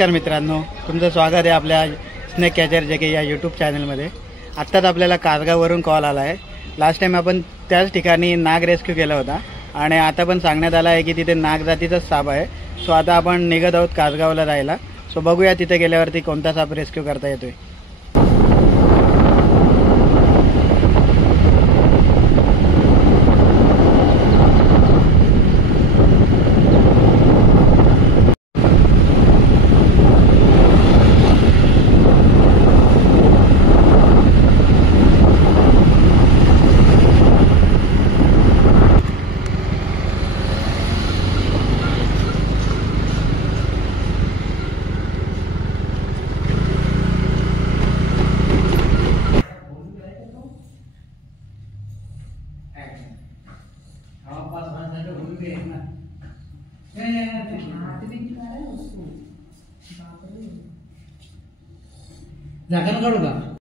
नमस्कार मित्रांनो, तुमचं स्वागत आहे आपल्या स्नेक कॅचर जे के या यूट्यूब चॅनलमध्ये। आत्ताच आपल्याला कारगाववरून कॉल आला आहे। लास्ट टाइम आपण त्याच ठिकाणी नाग रेस्क्यू केला होता आणि आता पण सांगण्यात आलं आहे की तिथे नाग जातीचाच साप आहे। सो आता आपण निघत आहोत कारगावला जायला। सो बघूया तिथे गेल्यावरती कोणता साप रेस्क्यू करता येतोय। झाकण काढू का?